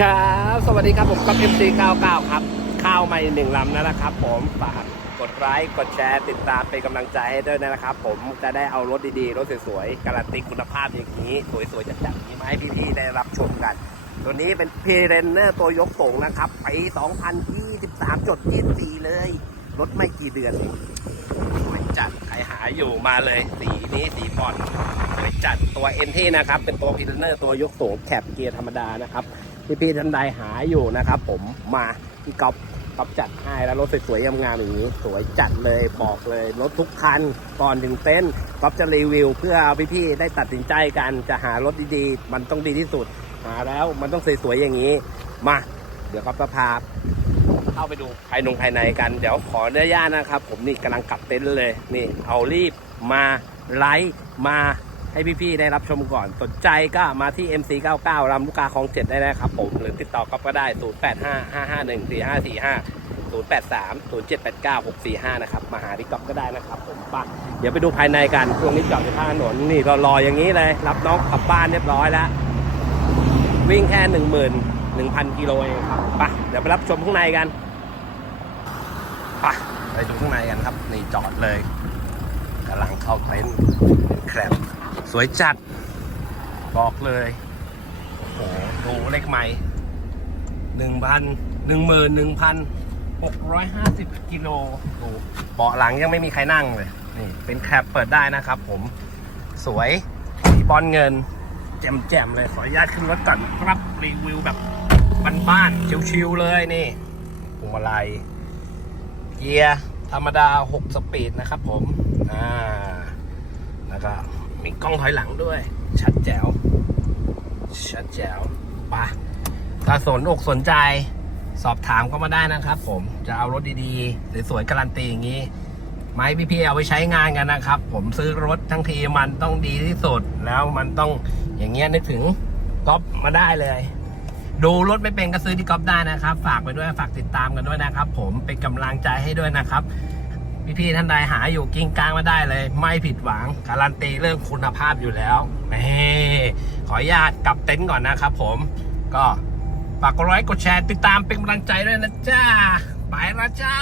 ครับ สวัสดีครับผมกับ MC99 ครับ ข้าวใหม่หนึ่งลำแล้วนะครับ ผมฝากกดไลค์กดแชร์ติดตามเป็นกำลังใจให้ด้วยนะครับ ผมจะได้เอารถดีๆ รถสวยๆ การันตีคุณภาพอย่างนี้ สวยๆจัดๆนี้มาให้พี่ๆได้รับชมกัน ตัวนี้เป็นพีเรนเนอร์ตัวยกสูงนะครับปี2023จด24เลย รถไม่กี่เดือนเองสวยจัดใครหาอยู่มาเลย สีนี้สีบอลสวยจัดตัวเอ็นที่นะครับ เป็นตัวพีเรนเนอร์ตัวยกสูงแคบเกียร์ธรรมดานะครับ พี่พี่ๆท่านใดหาอยู่นะครับ ผมมาที่ก๊อฟก๊อฟจัดให้แล้วรถสวยๆงามๆอย่างนี้ สวยจัดเลยบอกเลยรถทุกคันก่อนถึงเต้นก๊อฟจะรีวิว เพื่อเอาพี่ๆได้ตัดสินใจกันจะหารถดีๆ มันต้องดีที่สุด หาแล้วมันต้องสวยๆอย่างนี้ มา เดี๋ยวก๊อฟจะพาเข้าไปดูภายนงภายในกัน เดี๋ยวขออนุญาตนะครับ ผมนี่กำลังกลับเต็นท์เลยนี่เอารีบมาไลฟ์มา ให้พี่ๆได้รับชมก่อน สนใจก็มาที่ MC99 ลำลูกกาคลองเจ็ดได้นะครับผม หรือติดต่อก็ก็ได้ 0855514545 083 0789 645 นะครับ มาหาที่ก๊อฟก็ได้นะครับผมปะเดี๋ยวไปดูภายในกันช่วงนี้จอดอยู่ข้างถนนนี่รอๆอย่างนี้เลย รับน้องกลับบ้านเรียบร้อยแล้ว วิ่งแค่1 1 0 0 0 กิโลเองครับปะเดี๋ยวไปรับชมข้างในกันปะไปดูข้างในกันครับ นี่จอดเลยกำลังเข้าเต็นท์แครบ สวยจัด บอกเลย โอ้โห ดูเลขใหม่หนึ่งพันหนึ่งหมื่นหนึ่งพันหกร้อยห้าสิบกิโลดูเบาะหลังยังไม่มีใครนั่งเลย นี่ เป็นแคปเปิดได้นะครับผม สวยสีบอลเงิน แจ่มๆเลย ขออนุญาตขึ้นรถก่อนครับรีวิวแบบบ้านๆชิวๆเลยนี่พวงมาลัยเกียร์ธรรมดา 6 สปีดนะครับผม อ่า แล้วก็ มีกล้องถอยหลังด้วย ชัดแจ๋ว ชัดแจ๋วปะถ้าสนอกสนใจ สอบถามก็มาได้นะครับ ผมจะเอารถดีๆสวยๆการันตีอย่างนี้ไม้พี่ๆเอาไปใช้งานกันนะครับ ผมซื้อรถทั้งทีมันต้องดีที่สุด แล้วมันต้องอย่างเงี้ยนึกถึงก๊อฟมาได้เลย ดูรถไม่เป็นก็ซื้อที่ก๊อฟได้นะครับ ฝากไปด้วยฝากติดตามกันด้วยนะครับ ผมเป็นกำลังใจให้ด้วยนะครับ พี่ๆท่านใดหาอยู่กิ้งกลางมาได้เลย ไม่ผิดหวัง การันตีเรื่องคุณภาพอยู่แล้วนี่ขออนุญาตกลับเต็นท์ก่อนนะครับผม ก็ฝากกดไลค์กดแชร์ติดตามเป็นกำลังใจด้วยนะจ้า ไปละจ้า